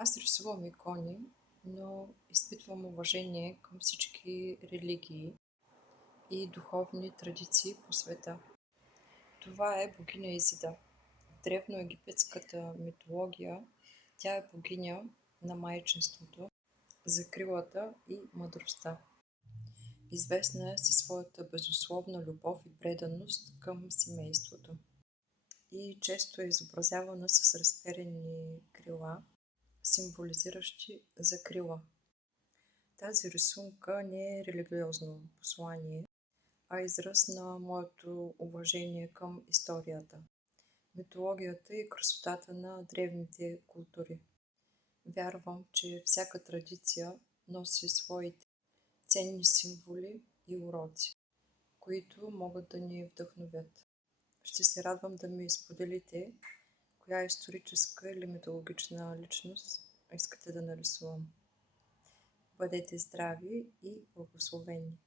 Аз рисувам икони, но изпитвам уважение към всички религии и духовни традиции по света. Това е богиня Изида. В древноегипетската митология тя е богиня на майчинството, закрилата и мъдростта. Известна е със своята безусловна любов и преданост към семейството. И често е изобразявана с разперени крила, символизиращи закрила. Тази рисунка не е религиозно послание, а израз на моето уважение към историята, митологията и красотата на древните култури. Вярвам, че всяка традиция носи своите ценни символи и уроци, които могат да ни вдъхновят. Ще се радвам да ми споделите коя историческа или митологична личност искате да нарисувам. Бъдете здрави и благословени!